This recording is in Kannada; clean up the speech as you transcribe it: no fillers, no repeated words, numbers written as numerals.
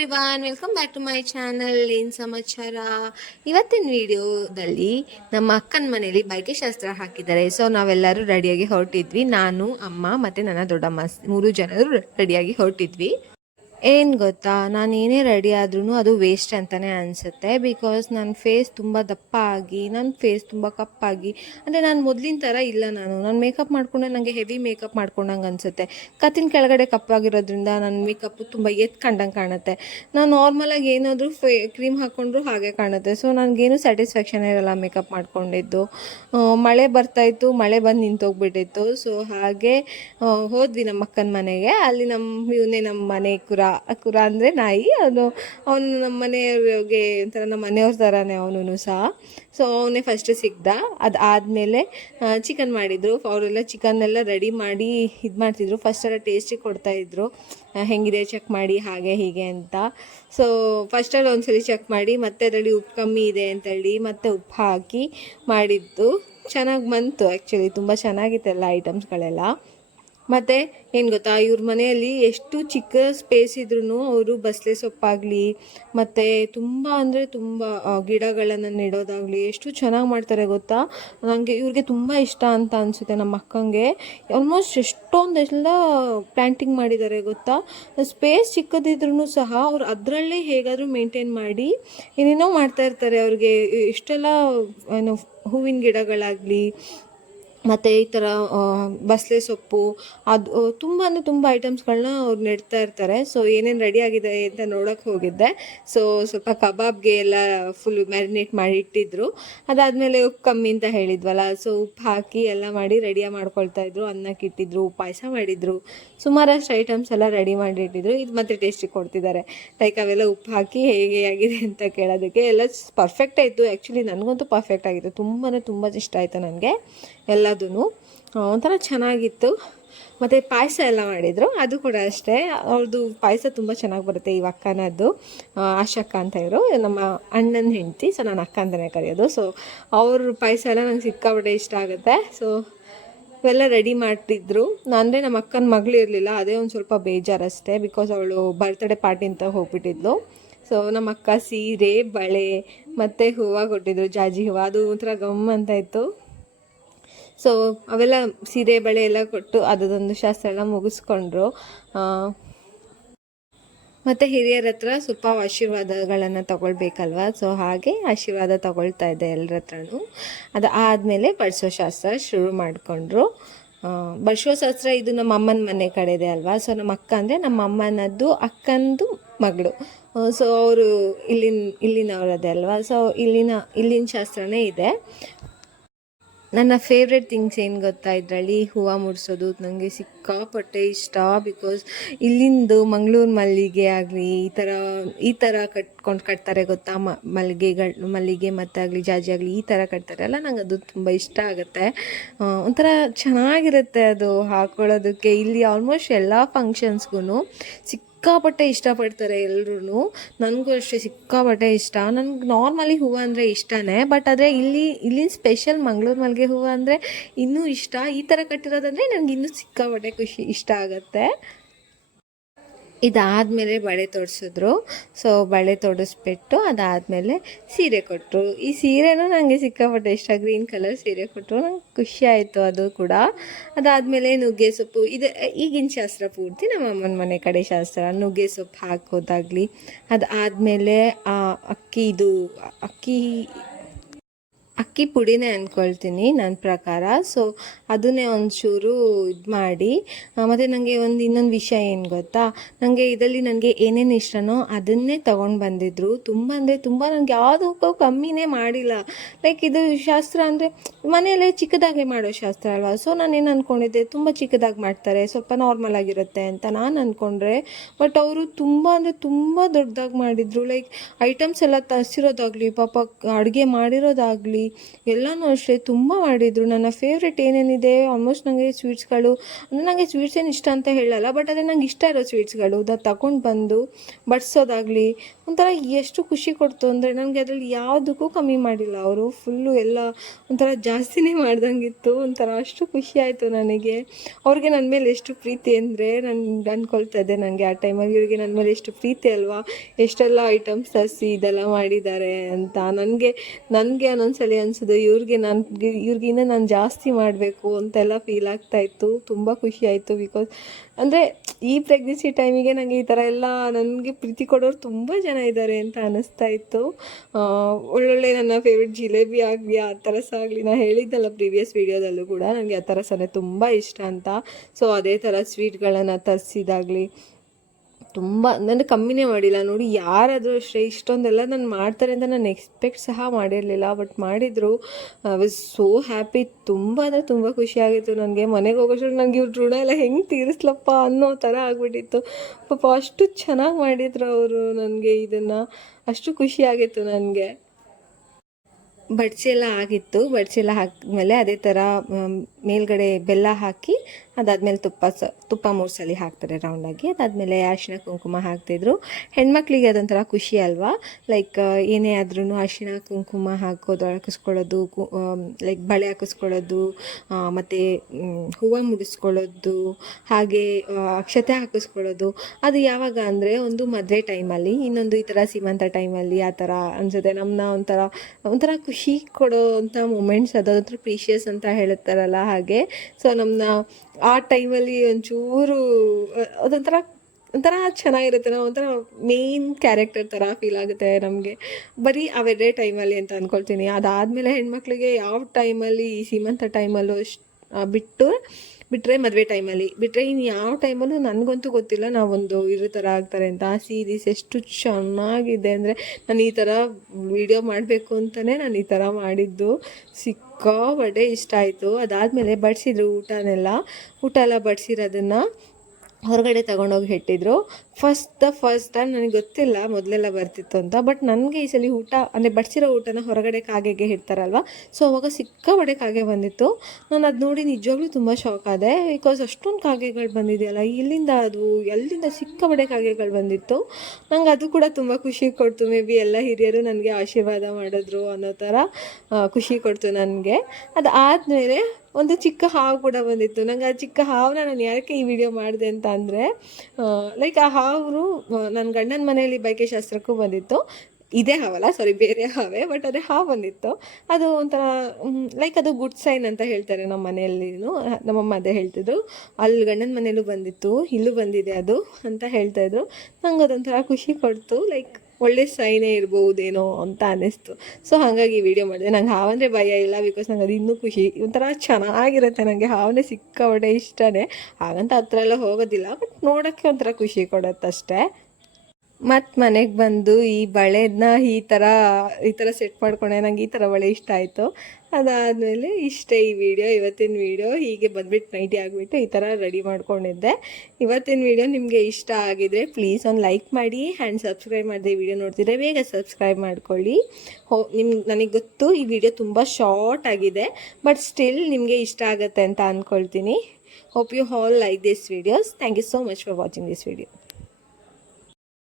Everyone, welcome back to my channel. ಏನು ಸಮಾಚಾರ? ಇವತ್ತಿನ ವಿಡಿಯೋದಲ್ಲಿ ನಮ್ಮ ಅಕ್ಕನ ಮನೇಲಿ ಭಾಗ್ಯಶಾಸ್ತ್ರ ಹಾಕಿದ್ದಾರೆ. ಸೊ ನಾವೆಲ್ಲರೂ ರೆಡಿಯಾಗಿ ಹೊರಟಿದ್ವಿ. ನಾನು, ಅಮ್ಮ ಮತ್ತು ನನ್ನ ದೊಡ್ಡಮ್ಮ 3 ಜನರು ರೆಡಿಯಾಗಿ ಹೊರಟಿದ್ವಿ. ಏನು ಗೊತ್ತಾ, ನಾನು ಏನೇ ರೆಡಿ ಆದ್ರೂ ಅದು ವೇಸ್ಟ್ ಅಂತಲೇ ಅನಿಸುತ್ತೆ. ಬಿಕಾಸ್ ನನ್ನ ಫೇಸ್ ತುಂಬ ದಪ್ಪ ಆಗಿ, ನನ್ನ ಫೇಸ್ ತುಂಬ ಕಪ್ಪಾಗಿ, ಅಂದರೆ ನಾನು ಮೊದಲಿನ ಥರ ಇಲ್ಲ. ನಾನು ಮೇಕಪ್ ಮಾಡಿಕೊಂಡ್ರೆ ನನಗೆ ಹೆವಿ ಮೇಕಪ್ ಮಾಡ್ಕೊಂಡಂಗೆ ಅನಿಸುತ್ತೆ. ಕತ್ತಿನ ಕೆಳಗಡೆ ಕಪ್ಪಾಗಿರೋದ್ರಿಂದ ನನ್ನ ಮೇಕಪ್ಪು ತುಂಬ ಎತ್ಕೊಂಡಂಗೆ ಕಾಣುತ್ತೆ. ನಾನು ನಾರ್ಮಲಾಗಿ ಏನಾದರೂ ಕ್ರೀಮ್ ಹಾಕ್ಕೊಂಡ್ರು ಹಾಗೆ ಕಾಣುತ್ತೆ. ಸೊ ನನಗೇನು ಸ್ಯಾಟಿಸ್ಫ್ಯಾಕ್ಷನ್ ಇರೋಲ್ಲ ಮೇಕಪ್ ಮಾಡ್ಕೊಂಡಿದ್ದು. ಮಳೆ ಬರ್ತಾಯಿತ್ತು, ಮಳೆ ಬಂದು ನಿಂತೋಗ್ಬಿಟ್ಟಿತ್ತು. ಸೊ ಹಾಗೆ ಹೋದ್ವಿ ನಮ್ಮ ಅಕ್ಕನ ಮನೆಗೆ. ಅಲ್ಲಿ ಇವನೇ ನಮ್ಮ ಮನೆ ಕುರ ಅಂದರೆ ನಾಯಿ. ಅವನು ನಮ್ಮ ಮನೆಯವ್ರಿಗೆ ಒಂಥರ ನಮ್ಮ ಮನೆಯವ್ರ ಥರನೇ ಅವನು ಸಹ. ಸೊ ಅವನೇ ಫಸ್ಟ್ ಸಿಗ್ದ. ಅದಾದಮೇಲೆ ಚಿಕನ್ ಮಾಡಿದರು. ಅವರೆಲ್ಲ ಚಿಕನ್ನೆಲ್ಲ ರೆಡಿ ಮಾಡಿ ಇದು ಮಾಡ್ತಿದ್ರು. ಫಸ್ಟ್ ಎಲ್ಲ ಟೇಸ್ಟಿಗೆ ಕೊಡ್ತಾಯಿದ್ರು, ಹೆಂಗಿದೆ ಚೆಕ್ ಮಾಡಿ ಹಾಗೆ ಹೀಗೆ ಅಂತ. ಸೊ ಫಸ್ಟಲ್ಲಿ ಒಂದ್ಸಲಿ ಚೆಕ್ ಮಾಡಿ ಮತ್ತೆ ಅದರಲ್ಲಿ ಉಪ್ಪು ಕಮ್ಮಿ ಇದೆ ಅಂತೇಳಿ ಮತ್ತೆ ಉಪ್ಪು ಹಾಕಿ ಮಾಡಿದ್ದು. ಚೆನ್ನಾಗಿ ಬಂತು. ಆ್ಯಕ್ಚುಲಿ ತುಂಬ ಚೆನ್ನಾಗಿತ್ತೆಲ್ಲ ಐಟಮ್ಸ್ಗಳೆಲ್ಲ. ಮತ್ತು ಏನು ಗೊತ್ತಾ, ಇವ್ರ ಮನೆಯಲ್ಲಿ ಎಷ್ಟು ಚಿಕ್ಕ ಸ್ಪೇಸ್ ಇದ್ರೂ ಅವರು ಬಸಳೆ ಸೊಪ್ಪಾಗಲಿ ಮತ್ತು ತುಂಬ ಅಂದರೆ ತುಂಬ ಗಿಡಗಳನ್ನು ನೆಡೋದಾಗಲಿ ಎಷ್ಟು ಚೆನ್ನಾಗಿ ಮಾಡ್ತಾರೆ ಗೊತ್ತಾ. ನನಗೆ ಇವ್ರಿಗೆ ತುಂಬ ಇಷ್ಟ ಅಂತ ಅನಿಸುತ್ತೆ. ನಮ್ಮ ಅಕ್ಕಂಗೆ ಆಲ್ಮೋಸ್ಟ್ ಎಷ್ಟೊಂದೆಲ್ಲ ಪ್ಲ್ಯಾಂಟಿಂಗ್ ಮಾಡಿದ್ದಾರೆ ಗೊತ್ತಾ. ಸ್ಪೇಸ್ ಚಿಕ್ಕದಿದ್ರೂ ಸಹ ಅವ್ರು ಅದರಲ್ಲೇ ಹೇಗಾದರೂ ಮೇಂಟೈನ್ ಮಾಡಿ ಏನೇನೋ ಮಾಡ್ತಾಯಿರ್ತಾರೆ. ಅವ್ರಿಗೆ ಇಷ್ಟೆಲ್ಲ ಏನು ಹೂವಿನ ಗಿಡಗಳಾಗಲಿ ಮತ್ತು ಈ ಥರ ಬಸಳೆ ಸೊಪ್ಪು ಅದು ತುಂಬ ಅಂದರೆ ತುಂಬ ಐಟಮ್ಸ್ಗಳನ್ನ ಅವ್ರು ನೆಡ್ತಾ ಇರ್ತಾರೆ. ಸೊ ಏನೇನು ರೆಡಿ ಆಗಿದೆ ಅಂತ ನೋಡೋಕ್ಕೆ ಹೋಗಿದ್ದೆ. ಸೊ ಸ್ವಲ್ಪ ಕಬಾಬ್ಗೆ ಎಲ್ಲ ಫುಲ್ ಮ್ಯಾರಿನೇಟ್ ಮಾಡಿ ಇಟ್ಟಿದ್ರು. ಅದಾದಮೇಲೆ ಉಪ್ಪು ಕಮ್ಮಿ ಅಂತ ಹೇಳಿದ್ವಲ್ಲ, ಸೊ ಉಪ್ಪು ಹಾಕಿ ಎಲ್ಲ ಮಾಡಿ ರೆಡಿಯಾಗಿ ಮಾಡ್ಕೊಳ್ತಾಯಿದ್ರು. ಅನ್ನಕ್ಕೆ ಇಟ್ಟಿದ್ರು, ಪಾಯಸ ಮಾಡಿದರು, ಸುಮಾರಷ್ಟು ಐಟಮ್ಸ್ ಎಲ್ಲ ರೆಡಿ ಮಾಡಿ ಇಟ್ಟಿದ್ರು. ಇದು ಮತ್ತೆ ಟೇಸ್ಟಿಗೆ ಕೊಡ್ತಿದ್ದಾರೆ. ಲೈಕ್ ಅವೆಲ್ಲ ಉಪ್ಪು ಹಾಕಿ ಹೇಗೆ ಆಗಿದೆ ಅಂತ ಕೇಳೋದಕ್ಕೆ ಎಲ್ಲ ಪರ್ಫೆಕ್ಟ್ ಆಯಿತು. ಆ್ಯಕ್ಚುಲಿ ನನಗಂತೂ ಪರ್ಫೆಕ್ಟ್ ಆಗಿತ್ತು. ತುಂಬ ಇಷ್ಟ ಆಯಿತು ನನಗೆ ಎಲ್ಲದೂ. ಒಂಥರ ಚೆನ್ನಾಗಿತ್ತು. ಮತ್ತು ಪಾಯಸ ಎಲ್ಲ ಮಾಡಿದರು. ಅದು ಕೂಡ ಅಷ್ಟೇ, ಅವ್ರದ್ದು ಪಾಯಸ ತುಂಬ ಚೆನ್ನಾಗಿ ಬರುತ್ತೆ. ಈ ಅಕ್ಕನದ್ದು ಆಶಕ್ಕ ಅಂತ ಇವರು ನಮ್ಮ ಅಣ್ಣನ ಹೆಂಡತಿ. ಸೊ ನಾನು ಅಕ್ಕ ಅಂತಲೇ ಕರೆಯೋದು. ಸೊ ಅವ್ರ ಪಾಯಸ ಎಲ್ಲ ನಂಗೆ ಸಿಕ್ಕಾಪಟ್ಟೆ ಇಷ್ಟ ಆಗುತ್ತೆ. ಸೊ ಇವೆಲ್ಲ ರೆಡಿ ಮಾಡ್ತಿದ್ರು. ಅಂದರೆ ನಮ್ಮ ಅಕ್ಕನ ಮಗಳು ಇರಲಿಲ್ಲ, ಅದೇ ಒಂದು ಸ್ವಲ್ಪ ಬೇಜಾರಷ್ಟೇ. ಬಿಕಾಸ್ ಅವಳು ಬರ್ತ್ಡೇ ಪಾರ್ಟಿ ಅಂತ ಹೋಗ್ಬಿಟ್ಟಿದ್ಲು. ಸೊ ನಮ್ಮ ಅಕ್ಕ ಸೀರೆ, ಬಳೆ ಮತ್ತು ಹೂವು ಕೊಟ್ಟಿದ್ರು, ಜಾಜಿ ಹೂವು. ಅದು ಒಂಥರ ಗಮ್ ಅಂತ ಇತ್ತು. ಸೊ ಅವೆಲ್ಲ ಸೀರೆ ಬಳೆ ಎಲ್ಲ ಕೊಟ್ಟು ಅದೊಂದು ಶಾಸ್ತ್ರ ಎಲ್ಲ ಮುಗಿಸ್ಕೊಂಡ್ರು. ಮತ್ತು ಹಿರಿಯರ ಹತ್ರ ಸ್ವಲ್ಪ ಆಶೀರ್ವಾದಗಳನ್ನು ತಗೊಳ್ಬೇಕಲ್ವ. ಸೊ ಹಾಗೆ ಆಶೀರ್ವಾದ ತಗೊಳ್ತಾ ಇದ್ದೆ ಎಲ್ಲರ ಹತ್ರನೂ. ಆದಮೇಲೆ ಬಡಿಸೋ ಶಾಸ್ತ್ರ ಶುರು ಮಾಡಿಕೊಂಡ್ರು. ಬಡಿಸೋ ಶಾಸ್ತ್ರ ಇದು ನಮ್ಮ ಅಮ್ಮನ ಮನೆ ಕಡೆದೆ ಅಲ್ವಾ. ಸೊ ನಮ್ಮ ಅಕ್ಕ ಅಂದರೆ ನಮ್ಮ ಅಮ್ಮನದ್ದು ಅಕ್ಕಂದು ಮಗಳು. ಸೊ ಅವರು ಇಲ್ಲಿನವರದೇ ಅಲ್ವಾ. ಸೊ ಇಲ್ಲಿನ ಶಾಸ್ತ್ರನೇ ಇದೆ. ನನ್ನ ಫೇವ್ರೆಟ್ ಥಿಂಗ್ಸ್ ಏನು ಗೊತ್ತಾ, ಇದರಲ್ಲಿ ಹೂವು ಮುಡಿಸೋದು ನನಗೆ ಸಿಕ್ಕಾಪಟ್ಟೆ ಇಷ್ಟ. ಬಿಕಾಸ್ ಇಲ್ಲಿಂದು ಮಂಗಳೂರು ಮಲ್ಲಿಗೆ ಆಗಲಿ ಈ ಥರ ಕಟ್ತಾರೆ ಗೊತ್ತಾ. ಮಲ್ಲಿಗೆ ಮತ್ತಾಗಲಿ ಜಾಜಿ ಆಗಲಿ ಈ ಥರ ಕಟ್ತಾರಲ್ಲ, ನಂಗೆ ಅದು ತುಂಬ ಇಷ್ಟ ಆಗುತ್ತೆ. ಒಂಥರ ಚೆನ್ನಾಗಿರುತ್ತೆ ಅದು ಹಾಕ್ಕೊಳ್ಳೋದಕ್ಕೆ. ಇಲ್ಲಿ ಆಲ್ಮೋಸ್ಟ್ ಎಲ್ಲ ಫಂಕ್ಷನ್ಸ್ಗೂ ಸಿಕ್ಕಾಪಟ್ಟೆ ಇಷ್ಟಪಡ್ತಾರೆ ಎಲ್ಲರೂ. ನನಗೂ ಅಷ್ಟೇ ಸಿಕ್ಕಾಪಟ್ಟೆ ಇಷ್ಟ. ನನಗೆ ನಾರ್ಮಲಿ ಹೂವು ಅಂದರೆ ಇಷ್ಟನೇ. ಬಟ್ ಆದರೆ ಇಲ್ಲಿ ಸ್ಪೆಷಲ್ ಮಂಗಳೂರು ಮಲ್ಲಿಗೆ ಹೂವು ಅಂದರೆ ಇನ್ನೂ ಇಷ್ಟ. ಈ ಥರ ಕಟ್ಟಿರೋದಂದರೆ ನನಗೆ ಇನ್ನೂ ಸಿಕ್ಕಾಪಟ್ಟೆ ಇಷ್ಟ ಆಗುತ್ತೆ. ಇದಾದಮೇಲೆ ಬಳೆ ತೊಡಿಸಿದ್ರು. ಸೊ ಬಳೆ ತೊಡಿಸ್ಬಿಟ್ಟು ಅದಾದಮೇಲೆ ಸೀರೆ ಕೊಟ್ಟರು. ಈ ಸೀರೆನೂ ನನಗೆ ಸಿಕ್ಕಾಪಟ್ಟೆ ಇಷ್ಟ. ಗ್ರೀನ್ ಕಲರ್ ಸೀರೆ ಕೊಟ್ಟರು, ನಂಗೆ ಖುಷಿ ಆಯಿತು ಅದು ಕೂಡ. ಅದಾದಮೇಲೆ ನುಗ್ಗೆ ಸೊಪ್ಪು, ಇದು ಈಗಿನ ಶಾಸ್ತ್ರ ಪೂರ್ತಿ ನಮ್ಮ ಅಮ್ಮನ ಮನೆ ಕಡೆ ಶಾಸ್ತ್ರ. ನುಗ್ಗೆ ಸೊಪ್ಪು ಹಾಕೋದಾಗಲಿ, ಅದಾದಮೇಲೆ ಅಕ್ಕಿ ಪುಡಿನೇ ಅಂದ್ಕೊಳ್ತೀನಿ ನನ್ನ ಪ್ರಕಾರ. ಸೊ ಅದನ್ನೇ ಒಂಚೂರು ಇದು ಮಾಡಿ. ಮತ್ತು ನನಗೆ ಇನ್ನೊಂದು ವಿಷಯ ಏನು ಗೊತ್ತಾ, ನನಗೆ ಏನೇನು ಇಷ್ಟನೋ ಅದನ್ನೇ ತೊಗೊಂಡು ಬಂದಿದ್ದರು. ತುಂಬ ಅಂದರೆ ತುಂಬ ನನಗೆ ಯಾವುದಕ್ಕೂ ಕಮ್ಮಿನೇ ಮಾಡಿಲ್ಲ. ಲೈಕ್ ಇದು ಶಾಸ್ತ್ರ ಅಂದರೆ ಮನೆಯಲ್ಲೇ ಚಿಕ್ಕದಾಗಿ ಮಾಡೋ ಶಾಸ್ತ್ರ ಅಲ್ವಾ. ಸೊ ನಾನೇನು ಅಂದ್ಕೊಂಡಿದ್ದೆ, ತುಂಬ ಚಿಕ್ಕದಾಗಿ ಮಾಡ್ತಾರೆ, ಸ್ವಲ್ಪ ನಾರ್ಮಲ್ ಆಗಿರುತ್ತೆ ಅಂತ ನಾನು ಅಂದ್ಕೊಂಡ್ರೆ. ಬಟ್ ಅವರು ತುಂಬ ಅಂದರೆ ತುಂಬ ದೊಡ್ಡದಾಗಿ ಮಾಡಿದರು. ಲೈಕ್ ಐಟಮ್ಸ್ ಎಲ್ಲ ತರಿಸಿರೋದಾಗಲಿ, ಪಾಪ ಅಡುಗೆ ಮಾಡಿರೋದಾಗಲಿ ಎಲ್ಲನೂ ಅಷ್ಟೇ ತುಂಬ ಮಾಡಿದರು. ನನ್ನ ಫೇವ್ರೆಟ್ ಏನೇನಿದೆ ಆಲ್ಮೋಸ್ಟ್ ನನಗೆ ಸ್ವೀಟ್ಸ್ಗಳು ಅಂದರೆ ನನಗೆ ಸ್ವೀಟ್ಸ್ ಏನು ಇಷ್ಟ ಅಂತ ಹೇಳಲ್ಲ, ಬಟ್ ಅದೇ ನಂಗೆ ಇಷ್ಟ ಇರೋ ಸ್ವೀಟ್ಸ್ಗಳು ಅದು ತಗೊಂಡು ಬಂದು ಬಡಿಸೋದಾಗಲಿ ಒಂಥರ ಎಷ್ಟು ಖುಷಿ ಕೊಡ್ತು ಅಂದರೆ ನನಗೆ ಅದರಲ್ಲಿ ಯಾವುದಕ್ಕೂ ಕಮ್ಮಿ ಮಾಡಿಲ್ಲ ಅವರು. ಫುಲ್ಲು ಎಲ್ಲ ಒಂಥರ ಜಾಸ್ತಿನೇ ಮಾಡ್ದಂಗಿತ್ತು. ಒಂಥರ ಅಷ್ಟು ಖುಷಿ ಆಯಿತು ನನಗೆ. ಅವ್ರಿಗೆ ನನ್ನ ಮೇಲೆ ಎಷ್ಟು ಪ್ರೀತಿ ಅಂದರೆ ನಾನು ಅಂದ್ಕೊಳ್ತಾ ಇದ್ದೆ ನನಗೆ ಆ ಟೈಮಲ್ಲಿ ಇವ್ರಿಗೆ ನನ್ನ ಮೇಲೆ ಎಷ್ಟು ಪ್ರೀತಿ ಅಲ್ವಾ, ಎಷ್ಟೆಲ್ಲ ಐಟಮ್ಸ್ ತರಿಸಿ ಇದೆಲ್ಲ ಮಾಡಿದ್ದಾರೆ ಅಂತ. ನನಗೆ ಒಂದೊಂದ್ಸಲಿ ಅನಿಸೋದು ಇವ್ರಿಗಿನ್ನ ನಾನು ಜಾಸ್ತಿ ಮಾಡಬೇಕು ಅಂತೆಲ್ಲ ಫೀಲ್ ಆಗ್ತಾಯಿತ್ತು. ತುಂಬ ಖುಷಿ ಆಯಿತು. ಬಿಕಾಸ್ ಅಂದರೆ ಈ ಪ್ರೆಗ್ನೆನ್ಸಿ ಟೈಮಿಗೆ ನನಗೆ ಈ ಥರ ಎಲ್ಲ ನನಗೆ ಪ್ರೀತಿ ಕೊಡೋರು ತುಂಬ ಜನ ಇದ್ದಾರೆ ಅಂತ ಅನ್ನಿಸ್ತಾ ಇತ್ತು. ಒಳ್ಳೊಳ್ಳೆ ನನ್ನ ಫೇವ್ರೆಟ್ ಜಿಲೇಬಿ ಆಗಲಿ ಆ ಥರ ಸಹ ಆಗಲಿ, ನಾನು ಹೇಳಿದ್ದಲ್ಲ ಪ್ರೀವಿಯಸ್ ವೀಡಿಯೋದಲ್ಲೂ ಕೂಡ ನನಗೆ ಆ ಥರ ಸಹ ತುಂಬ ಇಷ್ಟ ಅಂತ. ಸೊ ಅದೇ ಥರ ಸ್ವೀಟ್ಗಳನ್ನು ತರಿಸಿದಾಗಲಿ ತುಂಬ ಅಂದರೆ ಕಮ್ಮಿನೇ ಮಾಡಿಲ್ಲ. ನೋಡಿ ಯಾರಾದರೂ ಅಷ್ಟೇ ಇಷ್ಟೊಂದೆಲ್ಲ ನಾನು ಮಾಡ್ತಾರೆ ಅಂತ ನಾನು ಎಕ್ಸ್ಪೆಕ್ಟ್ ಸಹ ಮಾಡಿರಲಿಲ್ಲ, ಬಟ್ ಮಾಡಿದರು. I was so happy. ತುಂಬ ಅಂದರೆ ತುಂಬ ಖುಷಿಯಾಗಿತ್ತು ನನಗೆ. ಮನೆಗೆ ಹೋಗೋಷ್ಟು ನನಗೆ ಇವ್ರ ಋಣ ಎಲ್ಲ ಹೆಂಗೆ ತೀರಿಸ್ಲಪ್ಪ ಅನ್ನೋ ಥರ ಆಗಿಬಿಟ್ಟಿತ್ತು. ಪಾಪ ಅಷ್ಟು ಚೆನ್ನಾಗಿ ಮಾಡಿದ್ರು ಅವರು ನನಗೆ ಇದನ್ನು. ಅಷ್ಟು ಖುಷಿಯಾಗಿತ್ತು ನನಗೆ. ಬಡ್ಸಿ ಎಲ್ಲ ಆಗಿತ್ತು. ಬಡ್ಸಿ ಎಲ್ಲ ಹಾಕಿದ್ಮೇಲೆ ಅದೇ ಥರ ಮೇಲ್ಗಡೆ ಬೆಲ್ಲ ಹಾಕಿ ಅದಾದಮೇಲೆ ತುಪ್ಪ 3 ಸಲ ಹಾಕ್ತಾರೆ ರೌಂಡಾಗಿ. ಅದಾದಮೇಲೆ ಅರಿಶಿಣ ಕುಂಕುಮ ಹಾಕ್ತಿದ್ರು. ಹೆಣ್ಮಕ್ಳಿಗೆ ಅದೊಂಥರ ಖುಷಿ ಅಲ್ವಾ, ಲೈಕ್ ಏನೇ ಆದ್ರೂ ಅರಿಶಿಣ ಕುಂಕುಮ ಹಾಕೋದು, ಹಾಕಿಸ್ಕೊಳ್ಳೋದು, ಲೈಕ್ ಬಳೆ ಹಾಕಿಸ್ಕೊಳ್ಳೋದು, ಮತ್ತು ಹೂವು ಮುಡಿಸ್ಕೊಳ್ಳೋದು, ಹಾಗೆ ಅಕ್ಷತೆ ಹಾಕಿಸ್ಕೊಳ್ಳೋದು. ಅದು ಯಾವಾಗ ಅಂದರೆ ಒಂದು ಮದುವೆ ಟೈಮಲ್ಲಿ, ಇನ್ನೊಂದು ಈ ಥರ ಸೀಮಂತ ಟೈಮಲ್ಲಿ ಆ ಥರ ಅನಿಸುತ್ತೆ. ನಮ್ಮನ್ನ ಒಂಥರ ಖುಷಿ ಕೊಡೋ ಅಂಥ ಮೂಮೆಂಟ್ಸ್ ಅದೊಂಥರ ಪ್ರೀಷಿಯಸ್ ಅಂತ ಹೇಳುತ್ತಾರಲ್ಲ ಹಾಗೆ. ಸೊ ನಮ್ಮನ್ನ ಆ ಟೈಮಲ್ಲಿ ಒಂಚೂರು ಒಂಥರ ಚೆನ್ನಾಗಿರುತ್ತೆ. ನಾವು ಒಂಥರ ಮೇನ್ ಕ್ಯಾರೆಕ್ಟರ್ ಥರ ಫೀಲ್ ಆಗುತ್ತೆ ನಮಗೆ ಬರೀ ಅವೆರಡೇ ಟೈಮಲ್ಲಿ ಅಂತ ಅಂದ್ಕೊಳ್ತೀನಿ. ಅದಾದಮೇಲೆ ಹೆಣ್ಮಕ್ಳಿಗೆ ಯಾವ ಟೈಮಲ್ಲಿ ಈ ಸೀಮಂತ ಟೈಮಲ್ಲೂ ಬಿಟ್ಟರೆ ಮದುವೆ ಟೈಮಲ್ಲಿ ಬಿಟ್ಟರೆ ಇನ್ನು ಯಾವ ಟೈಮಲ್ಲೂ ನನಗಂತೂ ಗೊತ್ತಿಲ್ಲ ನಾವೊಂದು ಇರೋ ಥರ ಆಗ್ತಾರೆ ಅಂತ. ಆ ಸೀರೀಸ್ ಎಷ್ಟು ಚೆನ್ನಾಗಿದೆ ಅಂದರೆ ನಾನು ಈ ಥರ ವಿಡಿಯೋ ಮಾಡಬೇಕು ಅಂತಲೇ ನಾನು ಈ ಥರ ಮಾಡಿದ್ದು. ಸಿಕ್ಕಾಪಟ್ಟೆ ಇಷ್ಟ ಆಯಿತು. ಅದಾದಮೇಲೆ ಬಡಿಸಿದ್ರು ಊಟ ಎಲ್ಲ ಬಡಿಸಿರೋದನ್ನು ಹೊರಗಡೆ ತೊಗೊಂಡೋಗಿ ಇಟ್ಟಿದ್ರು. ಫಸ್ಟ್ ಟೈಮ್ ನನಗೆ ಗೊತ್ತಿಲ್ಲ ಮೊದಲೆಲ್ಲ ಬರ್ತಿತ್ತು ಅಂತ, ಬಟ್ ನನಗೆ ಈ ಸಲ ಊಟ ಅಂದರೆ ಬಡಿಸಿರೋ ಊಟನ ಹೊರಗಡೆ ಕಾಗೆಗೆ ಇಡ್ತಾರಲ್ವ, ಸೊ ಅವಾಗ ಸಿಕ್ಕಾಪಟ್ಟೆ ಕಾಗೆ ಬಂದಿತ್ತು. ನಾನು ಅದು ನೋಡಿ ನಿಜವಾಗ್ಲೂ ತುಂಬ ಶಾಕ್ ಆದೆ. ಬಿಕಾಸ್ ಅಷ್ಟೊಂದು ಕಾಗೆಗಳು ಬಂದಿದೆಯಲ್ಲ, ಎಲ್ಲಿಂದ ಸಿಕ್ಕಾಪಟ್ಟೆ ಕಾಗೆಗಳು ಬಂದಿತ್ತು. ನಂಗೆ ಅದು ಕೂಡ ತುಂಬ ಖುಷಿ ಕೊಡ್ತು. ಮೇ ಬಿ ಎಲ್ಲ ಹಿರಿಯರು ನನಗೆ ಆಶೀರ್ವಾದ ಮಾಡಿದ್ರು ಅನ್ನೋ ಥರ ಖುಷಿ ಕೊಡ್ತು ನನಗೆ. ಅದಾದಮೇಲೆ ಒಂದು ಚಿಕ್ಕ ಹಾವು ಕೂಡ ಬಂದಿತ್ತು. ನಂಗೆ ಆ ಚಿಕ್ಕ ಹಾವನ್ನ ನಾನು ಯಾಕೆ ಈ ವಿಡಿಯೋ ಮಾಡಿದೆ ಅಂತ ಅಂದರೆ, ಲೈಕ್ ಆ ಹಾವು ನನ್ನ ಗಂಡನ ಮನೆಯಲ್ಲಿ ಬೈಕೆ ಶಾಸ್ತ್ರಕ್ಕೂ ಬಂದಿತ್ತು. ಇದೇ ಹಾವಲ್ಲ, ಸಾರಿ ಬೇರೆ ಹಾವೇ, ಬಟ್ ಅದೇ ಹಾವು ಬಂದಿತ್ತು. ಅದು ಒಂಥರ ಲೈಕ್ ಅದು ಗುಡ್ ಸೈನ್ ಅಂತ ಹೇಳ್ತಾರೆ ನಮ್ಮ ಮನೆಯಲ್ಲಿನೂ. ನಮ್ಮಮ್ಮ ಅದೇ ಹೇಳ್ತಿದ್ರು, ಅಲ್ಲಿ ಗಂಡನ ಮನೆಯಲ್ಲೂ ಬಂದಿತ್ತು, ಇಲ್ಲೂ ಬಂದಿದೆ ಅದು ಅಂತ ಹೇಳ್ತಾಯಿದ್ರು. ನಂಗೆ ಅದೊಂಥರ ಖುಷಿ ಕೊಡ್ತು. ಲೈಕ್ ಒಳ್ಳೆ ಸೈನೇ ಇರ್ಬೋದೇನೋ ಅಂತ ಅನ್ನಿಸ್ತು. ಸೊ ಹಾಗಾಗಿ ಈ ವಿಡಿಯೋ ಮಾಡಿದೆ. ನಂಗೆ ಹಾವಂದರೆ ಭಯ ಇಲ್ಲ, ಬಿಕಾಸ್ ನಂಗೆ ಅದು ಇನ್ನೂ ಖುಷಿ. ಒಂಥರ ಚೆನ್ನಾಗಿರುತ್ತೆ. ನನಗೆ ಹಾವನ್ನೇ ಸಿಕ್ಕಾಪಟ್ಟೆ ಇಷ್ಟನೇ. ಹಾಗಂತ ಹತ್ರ ಎಲ್ಲ ಹೋಗೋದಿಲ್ಲ, ಬಟ್ ನೋಡೋಕ್ಕೆ ಒಂಥರ ಖುಷಿ ಕೊಡುತ್ತಷ್ಟೇ. ಮತ್ತು ಮನೆಗೆ ಬಂದು ಈ ಬಳೆನ ಈ ಥರ ಸೆಟ್ ಮಾಡ್ಕೊಂಡೆ. ನಂಗೆ ಈ ಥರ ಬಳೆ ಇಷ್ಟ ಆಯಿತು. ಅದಾದಮೇಲೆ ಇಷ್ಟೇ ಈ ಇವತ್ತಿನ ವಿಡಿಯೋ. ಹೀಗೆ ಬಂದುಬಿಟ್ಟು ನೈಟಿ ಆಗಿಬಿಟ್ಟು ಈ ಥರ ರೆಡಿ ಮಾಡ್ಕೊಂಡಿದ್ದೆ. ಇವತ್ತಿನ ವಿಡಿಯೋ ನಿಮಗೆ ಇಷ್ಟ ಆಗಿದರೆ ಪ್ಲೀಸ್ ಒಂದು ಲೈಕ್ ಮಾಡಿ ಆ್ಯಂಡ್ ಸಬ್ಸ್ಕ್ರೈಬ್ ಮಾಡಿದೆ. ವಿಡಿಯೋ ನೋಡ್ತಿದ್ರೆ ಬೇಗ ಸಬ್ಸ್ಕ್ರೈಬ್ ಮಾಡ್ಕೊಳ್ಳಿ. ನನಗೆ ಗೊತ್ತು ಈ ವಿಡಿಯೋ ತುಂಬ ಶಾರ್ಟ್ ಆಗಿದೆ, ಬಟ್ ಸ್ಟಿಲ್ ನಿಮಗೆ ಇಷ್ಟ ಆಗುತ್ತೆ ಅಂತ ಅಂದ್ಕೊಳ್ತೀನಿ. Hope you all like this videos. Thank you so much for watching this video.